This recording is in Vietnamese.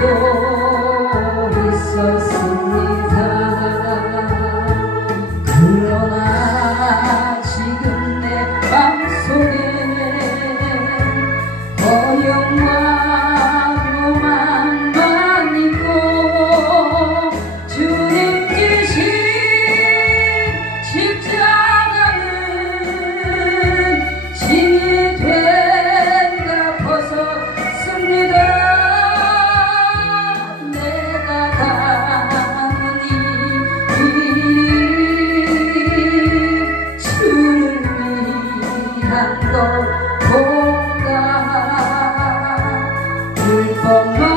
go. ngàn cầu không ca nguyện